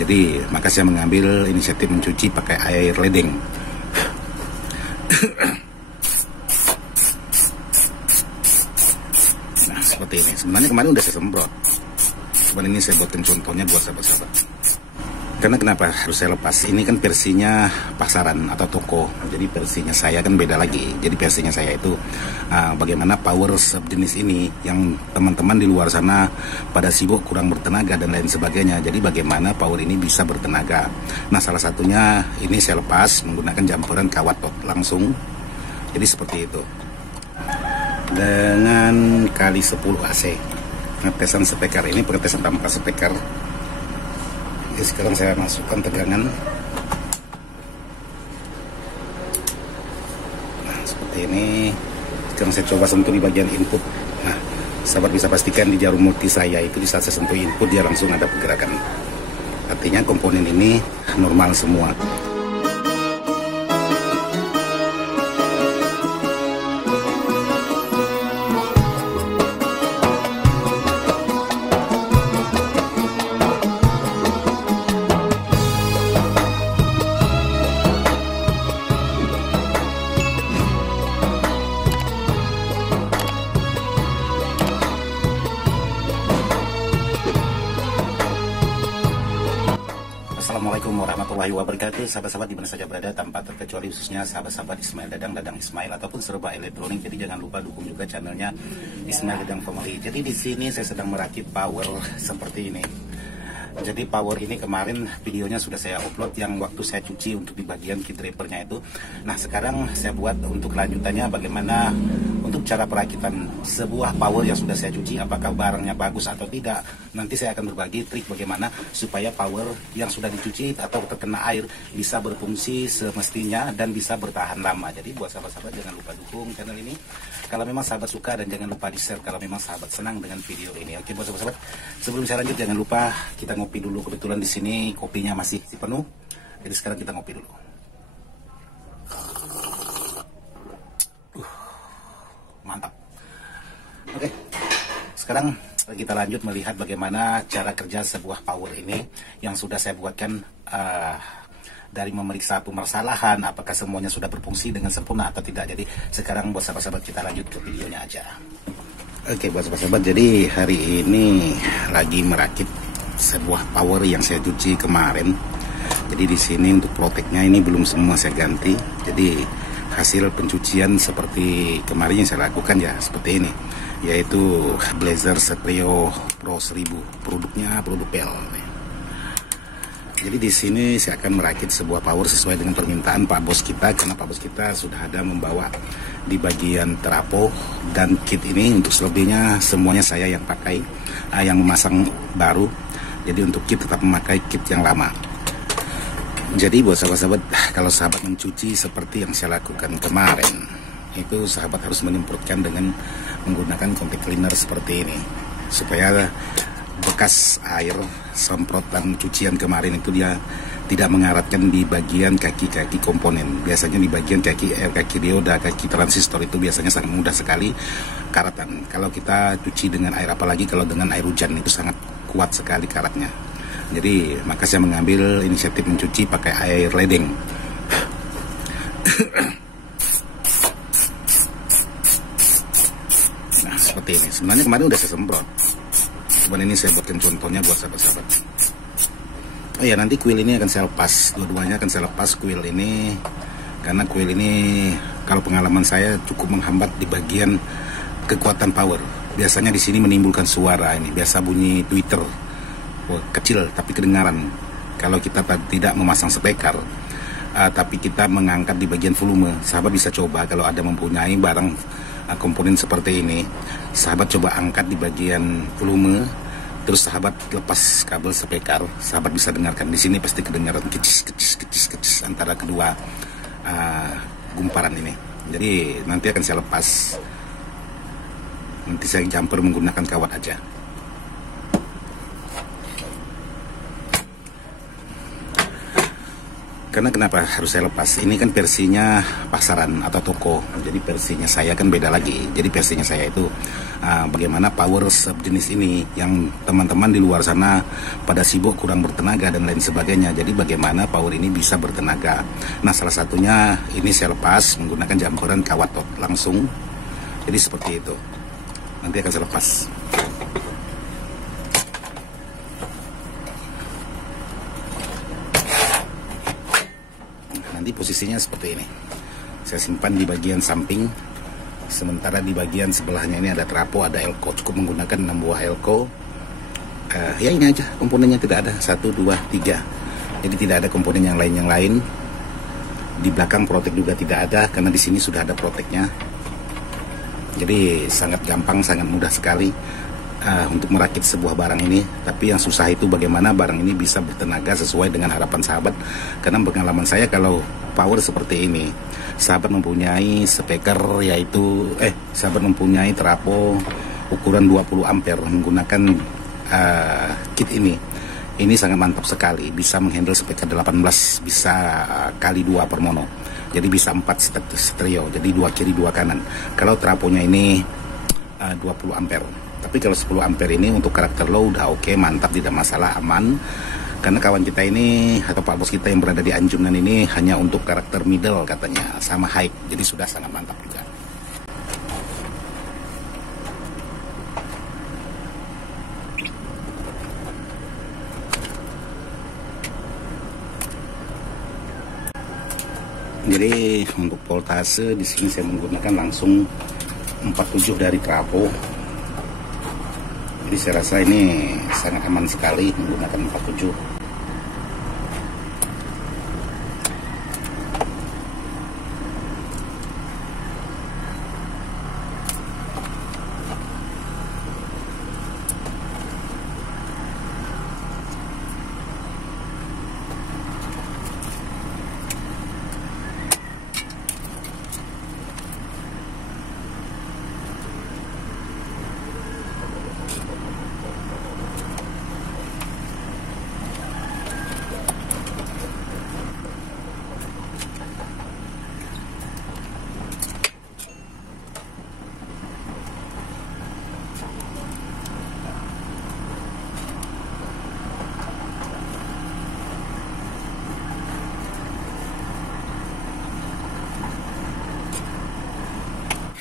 Jadi maka saya mengambil inisiatif mencuci pakai air ledeng. Nah seperti ini. Sebenarnya kemarin udah saya semprot, cuman ini saya buatkan contohnya buat sahabat-sahabat. Karena kenapa harus saya lepas? Ini kan versinya pasaran atau toko. Jadi versinya saya kan beda lagi. Jadi versinya saya itu bagaimana power sejenis ini yang teman-teman di luar sana pada sibuk kurang bertenaga dan lain sebagainya. Jadi bagaimana power ini bisa bertenaga. Nah salah satunya ini saya lepas menggunakan jampuran kawat langsung. Jadi seperti itu. Dengan kali 10 AC. Pengetesan spekar ini pengetesan tanpa spekar. Sekarang saya masukkan tegangan. Nah, seperti ini. Sekarang saya coba sentuh di bagian input. Nah, sahabat bisa pastikan di jarum multi saya itu di saat saya sentuh input dia langsung ada pergerakan. Artinya komponen ini normal semua. Assalamualaikum warahmatullahi wabarakatuh. Sahabat-sahabat di mana saja berada, tanpa terkecuali khususnya sahabat-sahabat Ismail Dadang Ismail ataupun serba elektronik. Jadi jangan lupa dukung juga channelnya Ismail Dadang Family. Jadi di sini saya sedang merakit power seperti ini. Jadi power ini kemarin videonya sudah saya upload yang waktu saya cuci untuk di bagian key drapernya itu. Nah sekarang saya buat untuk lanjutannya bagaimana untuk cara perakitan sebuah power yang sudah saya cuci, apakah barangnya bagus atau tidak. Nanti saya akan berbagi trik bagaimana supaya power yang sudah dicuci atau terkena air bisa berfungsi semestinya dan bisa bertahan lama. Jadi buat sahabat-sahabat jangan lupa dukung channel ini kalau memang sahabat suka, dan jangan lupa di share kalau memang sahabat senang dengan video ini. Oke buat sahabat-sahabat, sebelum saya lanjut jangan lupa kita ngopi dulu. Kebetulan di sini kopinya masih penuh, jadi sekarang kita ngopi dulu. Mantap. Oke, sekarang kita lanjut melihat bagaimana cara kerja sebuah power ini yang sudah saya buatkan dari memeriksa permasalahan apakah semuanya sudah berfungsi dengan sempurna atau tidak. Jadi sekarang buat sahabat-sahabat kita lanjut ke videonya aja. Oke buat sahabat-sahabat, jadi hari ini lagi merakit sebuah power yang saya cuci kemarin. Jadi di sini untuk proteknya ini belum semua saya ganti. Jadi hasil pencucian seperti kemarin yang saya lakukan ya seperti ini, yaitu Blazer Stereo Pro 1000, produknya produk Bell. Jadi di sini saya akan merakit sebuah power sesuai dengan permintaan Pak Bos kita, karena Pak Bos kita sudah ada membawa di bagian trafo dan kit ini. Untuk selebihnya semuanya saya yang pakai, yang memasang baru. Jadi untuk kit tetap memakai kit yang lama. Jadi buat sahabat-sahabat, kalau sahabat mencuci seperti yang saya lakukan kemarin, itu sahabat harus menyemprotkan dengan menggunakan contact cleaner seperti ini, supaya bekas air semprotan cucian kemarin itu dia tidak mengaratkan di bagian kaki-kaki komponen. Biasanya di bagian kaki dioda, kaki transistor itu biasanya sangat mudah sekali karatan. Kalau kita cuci dengan air, apalagi kalau dengan air hujan, itu sangat kuat sekali karatnya. Jadi maka saya mengambil inisiatif mencuci pakai air ledeng. Nah seperti ini. Sebenarnya kemarin udah saya semprot, cuman ini saya buatkan contohnya buat sahabat-sahabat. Oh ya, nanti kuil ini akan saya lepas, dua-duanya akan saya lepas kuil ini, karena kuil ini kalau pengalaman saya cukup menghambat di bagian kekuatan power. Biasanya di sini menimbulkan suara ini, biasa bunyi Twitter, kecil tapi kedengaran. Kalau kita tidak memasang spekar, tapi kita mengangkat di bagian volume, sahabat bisa coba kalau ada mempunyai barang komponen seperti ini, sahabat coba angkat di bagian volume, terus sahabat lepas kabel spekar, sahabat bisa dengarkan di sini pasti kedengaran kecis antara kedua gumparan ini. Jadi nanti akan saya lepas, nanti saya jumper menggunakan kawat aja. Karena kenapa harus saya lepas? Ini kan versinya pasaran atau toko. Jadi versinya saya kan beda lagi. Jadi versinya saya itu bagaimana power sejenis ini yang teman-teman di luar sana pada sibuk kurang bertenaga dan lain sebagainya. Jadi bagaimana power ini bisa bertenaga. Nah, salah satunya ini saya lepas menggunakan jamkoran kawat langsung. Jadi seperti itu. Nanti akan saya lepas. Nanti posisinya seperti ini. Saya simpan di bagian samping. Sementara di bagian sebelahnya ini ada trapo, ada elko. Cukup menggunakan 6 buah elko. Ya ini aja komponennya, tidak ada 1, 2, 3. Jadi tidak ada komponen yang lain. Di belakang protek juga tidak ada, karena di sini sudah ada proteknya. Jadi sangat gampang, sangat mudah sekali untuk merakit sebuah barang ini. Tapi yang susah itu bagaimana barang ini bisa bertenaga sesuai dengan harapan sahabat. Karena pengalaman saya kalau power seperti ini, sahabat mempunyai speaker yaitu sahabat mempunyai trapo ukuran 20 ampere menggunakan kit ini. Ini sangat mantap sekali, bisa menghandle speaker 18, bisa kali 2 per mono. Jadi bisa 4 stereo, jadi 2 kiri 2 kanan. Kalau traponya ini 20 ampere. Tapi kalau 10 ampere ini untuk karakter low udah oke, mantap, tidak masalah, aman. Karena kawan kita ini atau Pak Bos kita yang berada di Anjungan ini hanya untuk karakter middle katanya, sama high. Jadi sudah sangat mantap juga. Jadi untuk voltase di sini saya menggunakan langsung 47 dari trapo. Jadi saya rasa ini sangat aman sekali menggunakan 47.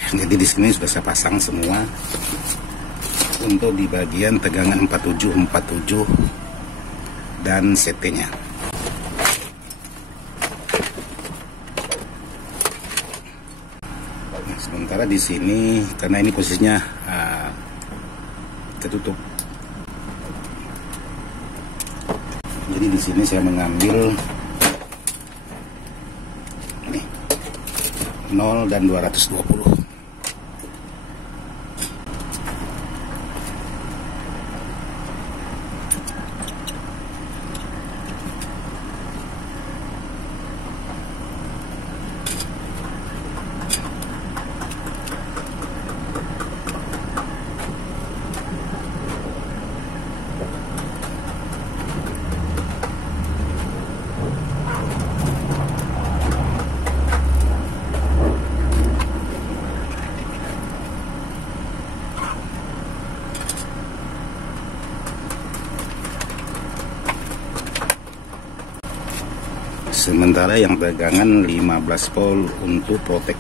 Jadi di sini sudah saya pasang semua untuk di bagian tegangan 47 dan CT-nya. Nah, sementara di sini karena ini posisinya tertutup. Jadi di sini saya mengambil ini 0 dan 220. Sementara yang tegangan 15 volt untuk protek.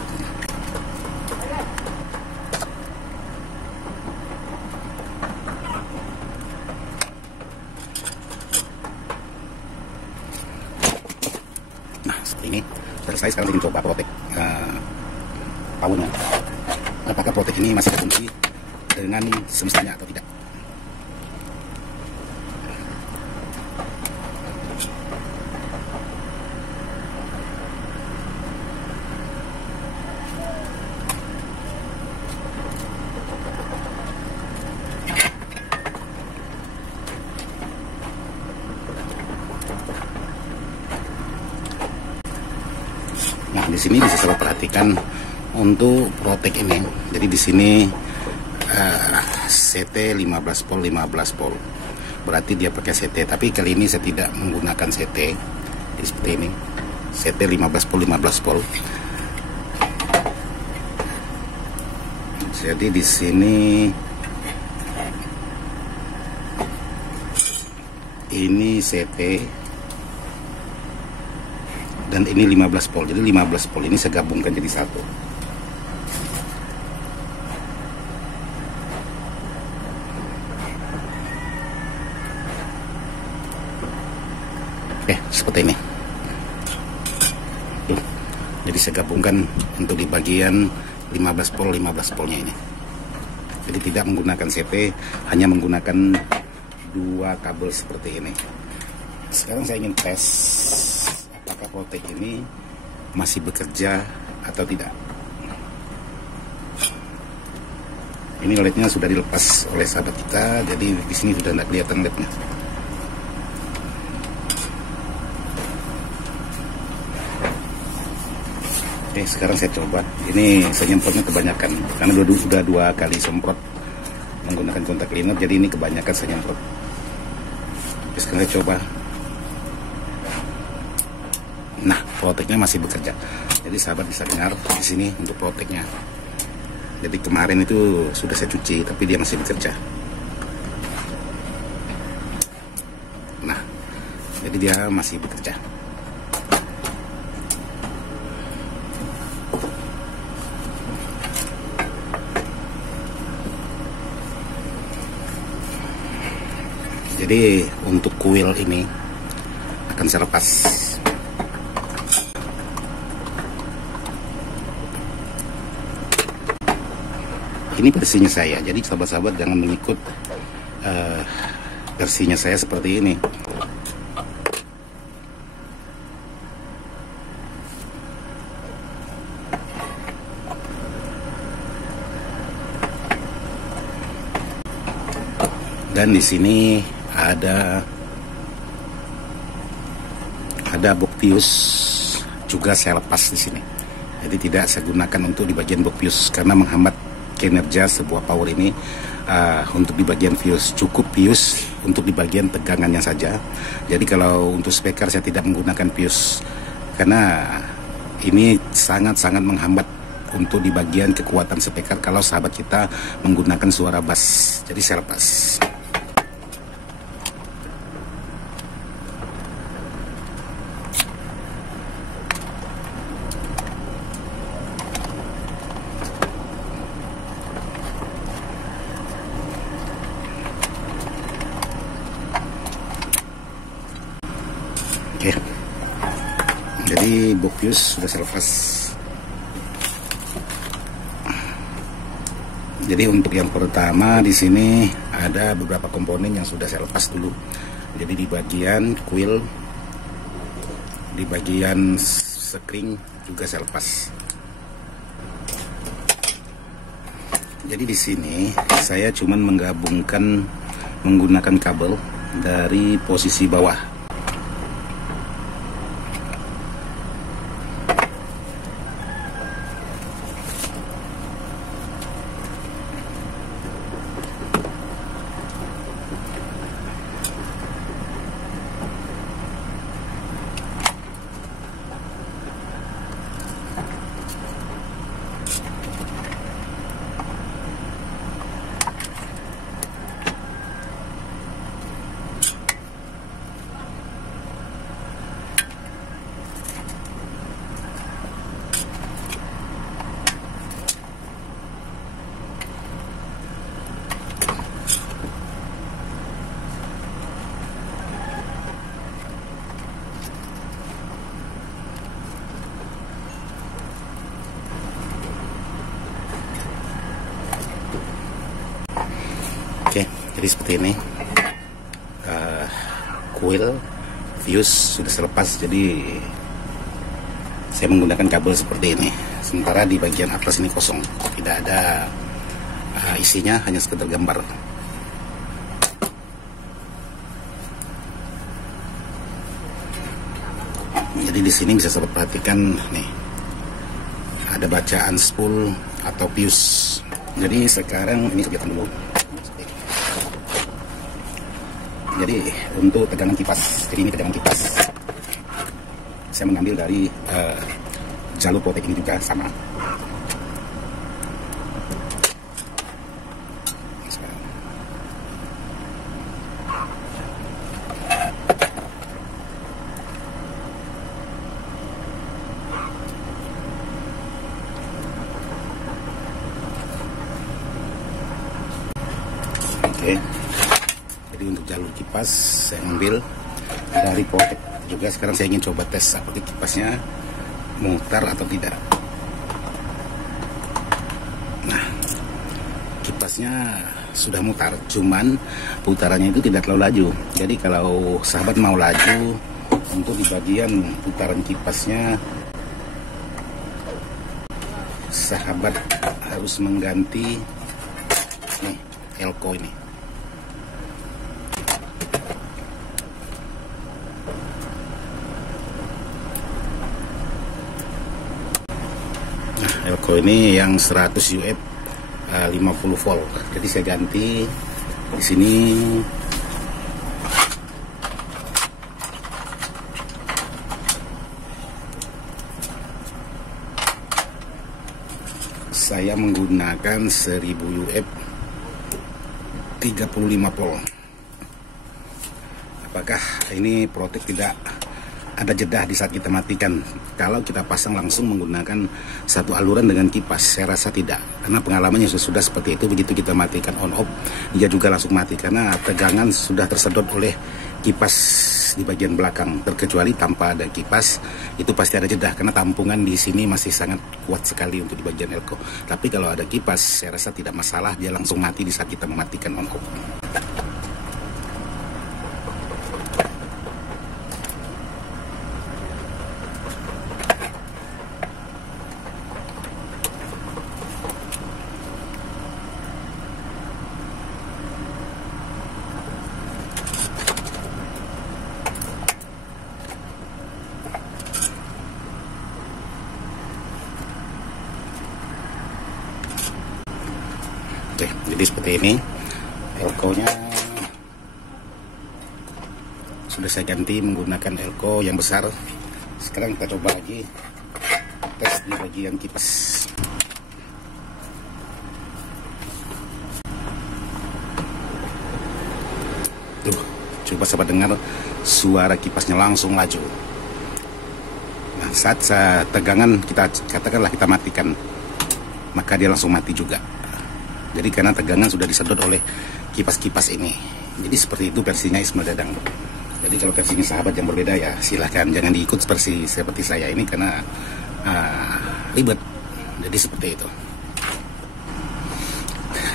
Nah, seperti ini. Saya sekarang ingin coba protek powernya. Apakah protek ini masih berfungsi dengan semestinya atau tidak? Nah, di sini bisa saya perhatikan untuk protek ini. Jadi di sini CT 15 volt 15 volt. Berarti dia pakai CT, tapi kali ini saya tidak menggunakan CT. Jadi seperti ini, CT 15 volt. Jadi di sini ini CT dan ini 15 volt. Jadi 15 volt ini saya gabungkan jadi satu. Seperti ini. Jadi saya gabungkan untuk di bagian 15 voltnya ini. Jadi tidak menggunakan CT, hanya menggunakan dua kabel seperti ini. Sekarang saya ingin tes apakah Protect ini masih bekerja atau tidak. Ini LED-nya sudah dilepas oleh sahabat kita, jadi di sini sudah tidak kelihatan LED-nya. Oke, sekarang saya coba. Ini saya nyemprotnya kebanyakan karena sudah dua kali semprot menggunakan kontak cleaner, jadi ini kebanyakan saya nyemprot. Oke, sekarang saya coba. Nah, Protect-nya masih bekerja. Jadi sahabat bisa dengar di sini untuk Protect-nya. Jadi kemarin itu sudah saya cuci, tapi dia masih bekerja. Nah, jadi dia masih bekerja. Jadi untuk kuil ini akan saya lepas. Ini versinya saya, jadi sahabat-sahabat jangan mengikut versinya saya seperti ini. Dan di sini ada box fuse juga saya lepas di sini. Jadi tidak saya gunakan untuk di bagian box fuse karena menghambat kinerja sebuah power ini. Untuk di bagian fuse cukup fuse untuk di bagian tegangannya saja. Jadi kalau untuk speaker saya tidak menggunakan fuse karena ini sangat-sangat menghambat untuk di bagian kekuatan speaker kalau sahabat kita menggunakan suara bass. Jadi saya lepas. Oke, jadi box fuse sudah saya lepas. Jadi untuk yang pertama di sini ada beberapa komponen yang sudah saya lepas dulu. Jadi di bagian coil, di bagian spring juga saya lepas. Jadi di sini saya cuman menggabungkan menggunakan kabel dari posisi bawah. Oke, jadi seperti ini. Coil, fuse sudah selepas, jadi saya menggunakan kabel seperti ini. Sementara di bagian atas ini kosong, tidak ada isinya, hanya sekedar gambar. Jadi di sini bisa sahabat perhatikan nih, ada bacaan spool atau fuse. Jadi sekarang ini kelihatan dulu. Jadi untuk tegangan kipas, jadi ini tegangan kipas. saya mengambil dari jalur protek ini juga sama. Oke, jadi untuk jalur kipas saya ambil dari protek juga. Sekarang saya ingin coba tes apakah kipasnya mutar atau tidak. Nah, kipasnya sudah mutar, cuman putarannya itu tidak terlalu laju. Jadi kalau sahabat mau laju untuk di bagian putaran kipasnya, sahabat harus mengganti nih elko ini. Elko ini yang 100 UF 50 volt. Jadi saya ganti di sini. Saya menggunakan 1000 UF 35 volt. Apakah ini protek tidak ada jeda di saat kita matikan? Kalau kita pasang langsung menggunakan satu aluran dengan kipas, saya rasa tidak, karena pengalamannya sudah seperti itu. Begitu kita matikan on off, dia juga langsung mati karena tegangan sudah tersedot oleh kipas di bagian belakang. Terkecuali tanpa ada kipas, itu pasti ada jeda karena tampungan di sini masih sangat kuat sekali untuk di bagian elko. Tapi kalau ada kipas, saya rasa tidak masalah, dia langsung mati di saat kita mematikan on off. Oke, jadi seperti ini elko-nya sudah saya ganti menggunakan elko yang besar. Sekarang kita coba lagi tes di bagian kipas. Tuh, coba sahabat dengar suara kipasnya langsung laju. Nah, saat tegangan kita katakanlah kita matikan, maka dia langsung mati juga. Jadi karena tegangan sudah disedot oleh kipas-kipas ini. Jadi seperti itu versinya Ismail Dadang. Jadi kalau versinya sahabat yang berbeda ya silahkan, jangan diikut versi seperti saya ini karena ribet. Jadi seperti itu.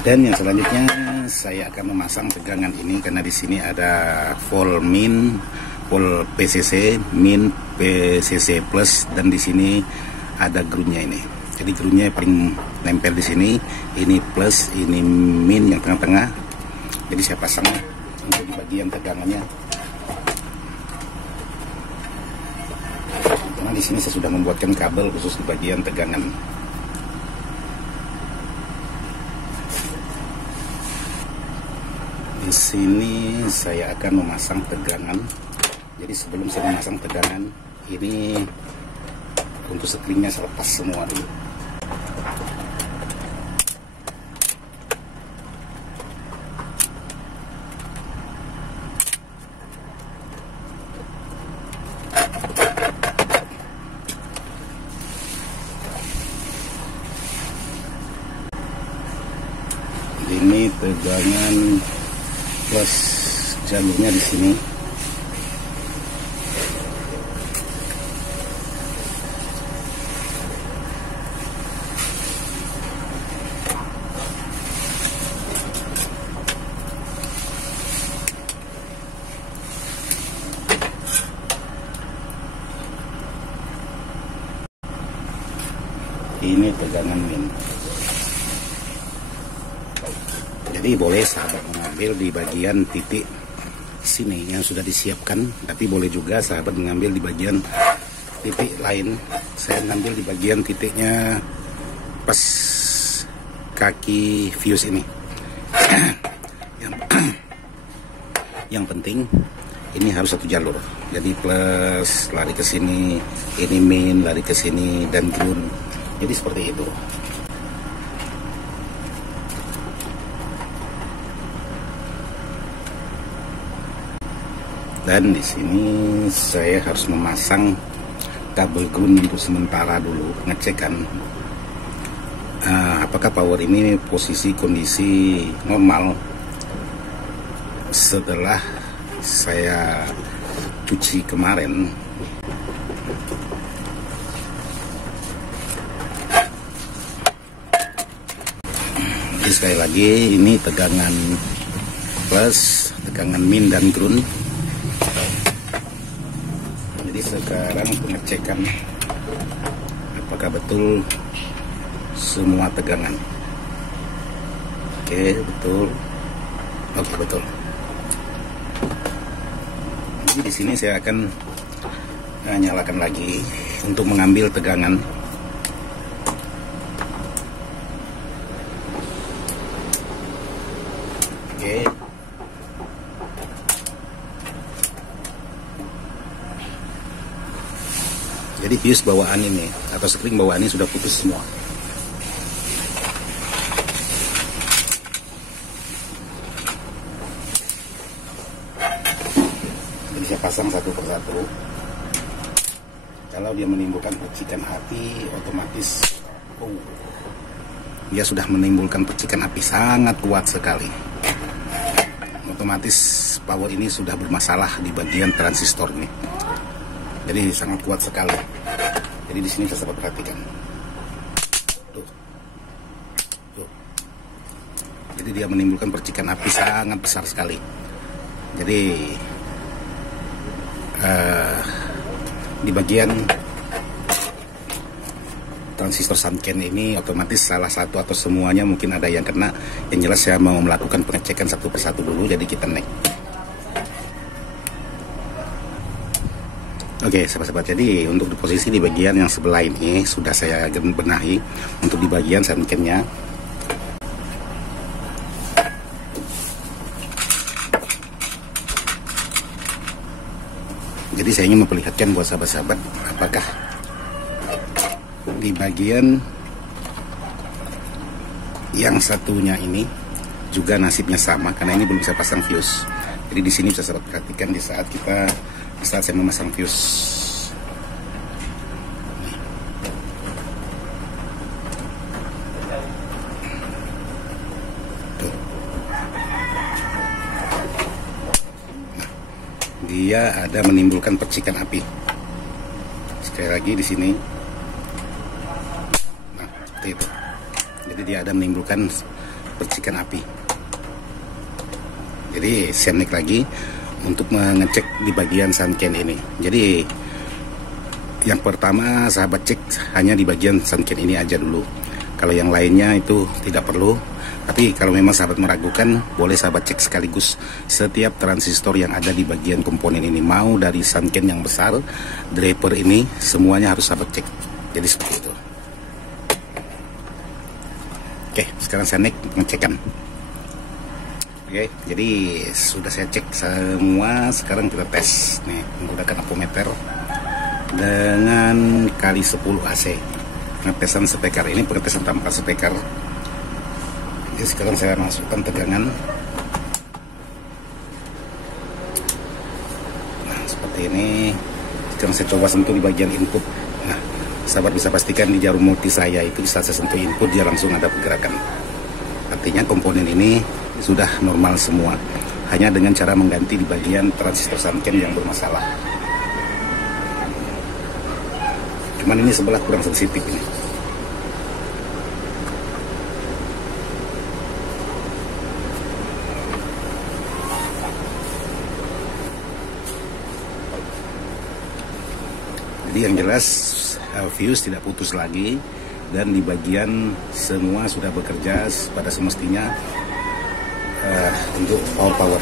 Dan yang selanjutnya saya akan memasang tegangan ini karena di sini ada volt min, volt PCC, min, PCC plus, dan di sini ada groundnya ini. Jadi groundnya paling nempel di sini, ini plus, ini min yang tengah-tengah. Jadi saya pasang untuk di bagian tegangannya. Karena di sini saya sudah membuatkan kabel khusus di bagian tegangan. Di sini saya akan memasang tegangan. Jadi sebelum saya memasang tegangan, ini untuk sekringnya saya lepas semua dulu. Ini tegangan plus jalurnya di sini. Ini tegangan min. Jadi boleh sahabat mengambil di bagian titik sini yang sudah disiapkan, tapi boleh juga sahabat mengambil di bagian titik lain. Saya mengambil di bagian titiknya pas kaki fuse ini. Yang penting ini harus satu jalur. Jadi plus lari ke sini, ini min lari ke sini, dan ground. Jadi seperti itu. Dan di sini saya harus memasang kabel ground untuk sementara dulu, ngecek kan apakah power ini posisi kondisi normal setelah saya cuci kemarin. Jadi sekali lagi ini tegangan plus, tegangan min dan ground. Jadi sekarang pengecekan apakah betul semua tegangan. Oke, betul. Oke, betul. Jadi di sini saya akan nyalakan lagi untuk mengambil tegangan. Oke. Jadi fuse bawaan ini atau spring bawaan ini sudah putus semua. Jadi saya pasang satu persatu. Kalau dia menimbulkan percikan api, otomatis dia sudah menimbulkan percikan api sangat kuat sekali. Otomatis power ini sudah bermasalah di bagian transistor ini. Jadi sangat kuat sekali. Jadi di sini saya perhatikan. Tuh. Tuh. Jadi dia menimbulkan percikan api sangat besar sekali. Jadi di bagian transistor Sanken ini otomatis salah satu atau semuanya mungkin ada yang kena. Yang jelas saya mau melakukan pengecekan satu persatu dulu, jadi kita naik. Oke, sahabat-sahabat, jadi untuk di posisi di bagian yang sebelah ini sudah saya benahi. Untuk di bagian Sankennya, jadi saya ingin memperlihatkan buat sahabat-sahabat apakah di bagian yang satunya ini juga nasibnya sama, karena ini belum bisa pasang fuse. Jadi di sini bisa sahabat perhatikan di saat saya memasang fuse. Tuh. Nah, dia ada menimbulkan percikan api. Sekali lagi di sini. Nah, seperti itu. Jadi dia ada menimbulkan percikan api. Jadi saya naik lagi untuk mengecek di bagian Sanken ini. Jadi yang pertama sahabat cek hanya di bagian Sanken ini aja dulu. Kalau yang lainnya itu tidak perlu. Tapi kalau memang sahabat meragukan, boleh sahabat cek sekaligus setiap transistor yang ada di bagian komponen ini. Mau dari Sanken yang besar, driver ini, semuanya harus sahabat cek. Jadi seperti itu. Oke, sekarang saya naik pengecekan. Oke, jadi sudah saya cek semua. Sekarang kita tes nih menggunakan ampometer dengan kali 10 AC. Pengetesan speaker ini pengetesan tanpa speaker. Jadi sekarang saya masukkan tegangan. Nah, seperti ini. Sekarang saya coba sentuh di bagian input. Nah, sahabat bisa pastikan di jarum multi saya itu saat saya sentuh input dia langsung ada pergerakan. Artinya komponen ini sudah normal semua, hanya dengan cara mengganti di bagian transistor Sanken yang bermasalah. Cuman ini sebelah kurang sensitif ini. Jadi yang jelas fuse tidak putus lagi, dan di bagian semua sudah bekerja pada semestinya untuk power.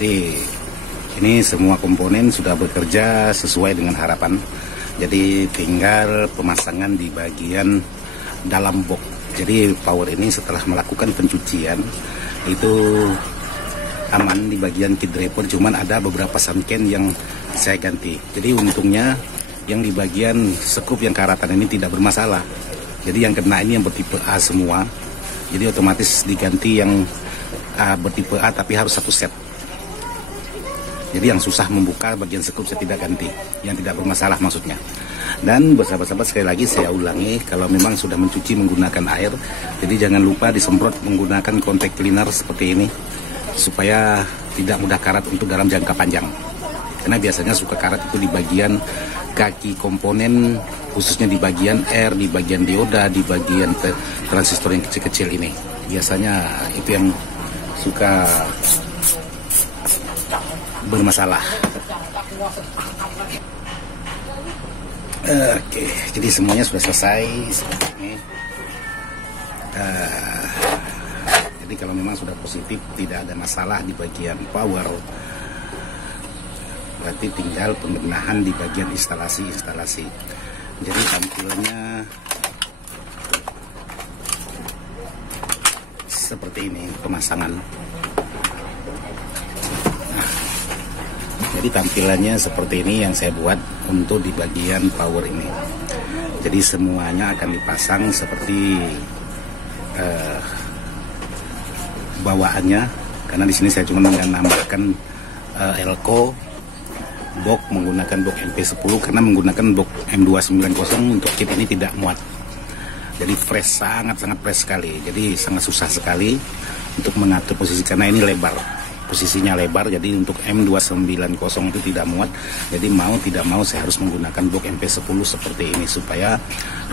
Jadi ini semua komponen sudah bekerja sesuai dengan harapan. Jadi tinggal pemasangan di bagian dalam box. Jadi power ini setelah melakukan pencucian itu aman di bagian kit driver, cuman ada beberapa sunken yang saya ganti. Jadi untungnya yang di bagian skrup yang karatan ini tidak bermasalah. Jadi yang kena ini yang bertipe A semua. Jadi otomatis diganti yang bertipe A tapi harus satu set. Jadi yang susah membuka bagian skrup saya tidak ganti, yang tidak bermasalah maksudnya. Dan bersahabat-sahabat, sekali lagi saya ulangi, kalau memang sudah mencuci menggunakan air, jadi jangan lupa disemprot menggunakan contact cleaner seperti ini, supaya tidak mudah karat untuk dalam jangka panjang. Karena biasanya suka karat itu di bagian kaki komponen, khususnya di bagian air, di bagian dioda, di bagian transistor yang kecil-kecil ini. Biasanya itu yang suka bermasalah. Oke, jadi semuanya sudah selesai seperti ini. Jadi kalau memang sudah positif, tidak ada masalah di bagian power, berarti tinggal pembenahan di bagian instalasi. Jadi tampilannya seperti ini pemasangan. Jadi tampilannya seperti ini yang saya buat untuk di bagian power ini. Jadi semuanya akan dipasang seperti bawaannya. Karena di sini saya cuma menambahkan elko box menggunakan box MP10, karena menggunakan box M290 untuk kit ini tidak muat. Jadi fresh, sangat fresh sekali. Jadi sangat susah sekali untuk mengatur posisi karena ini lebar. Posisinya lebar, jadi untuk M290 itu tidak muat. Jadi mau tidak mau saya harus menggunakan box MP10 seperti ini supaya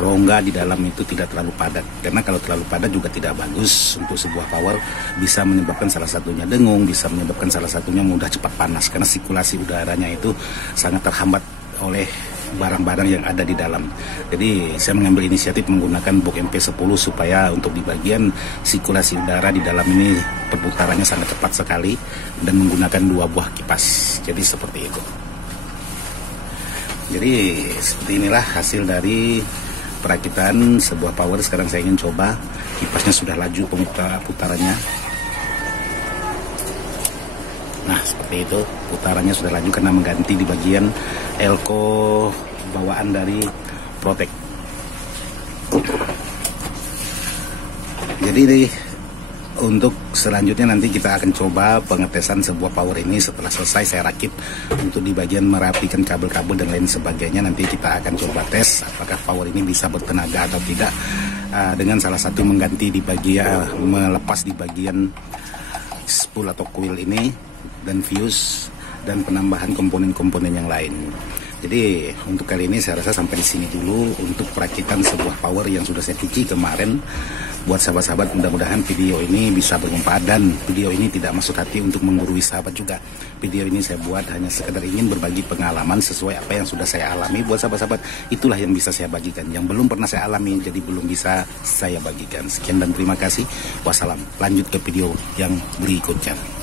rongga di dalam itu tidak terlalu padat. Karena kalau terlalu padat juga tidak bagus untuk sebuah power, bisa menyebabkan salah satunya dengung, bisa menyebabkan salah satunya mudah cepat panas karena sirkulasi udaranya itu sangat terhambat oleh barang-barang yang ada di dalam. Jadi saya mengambil inisiatif menggunakan box MP10 supaya untuk di bagian sirkulasi udara di dalam ini perputarannya sangat cepat sekali dan menggunakan 2 buah kipas. Jadi seperti itu. Jadi seperti inilah hasil dari perakitan sebuah power. Sekarang saya ingin coba, kipasnya sudah laju putarannya. Nah seperti itu, putarannya sudah laju karena mengganti di bagian elko bawaan dari Protek. Jadi untuk selanjutnya nanti kita akan coba pengetesan sebuah power ini. Setelah selesai saya rakit untuk di bagian merapikan kabel-kabel dan lain sebagainya. Nanti kita akan coba tes apakah power ini bisa bertenaga atau tidak, dengan salah satu mengganti di bagian, melepas di bagian spool atau coil ini dan fuse dan penambahan komponen-komponen yang lain. Jadi untuk kali ini saya rasa sampai di sini dulu untuk perakitan sebuah power yang sudah saya cuci kemarin. Buat sahabat-sahabat, mudah-mudahan video ini bisa bermanfaat dan video ini tidak maksud hati untuk menggurui sahabat juga. Video ini saya buat hanya sekedar ingin berbagi pengalaman sesuai apa yang sudah saya alami. Buat sahabat-sahabat, itulah yang bisa saya bagikan. Yang belum pernah saya alami, jadi belum bisa saya bagikan. Sekian dan terima kasih. Wassalam. Lanjut ke video yang berikutnya.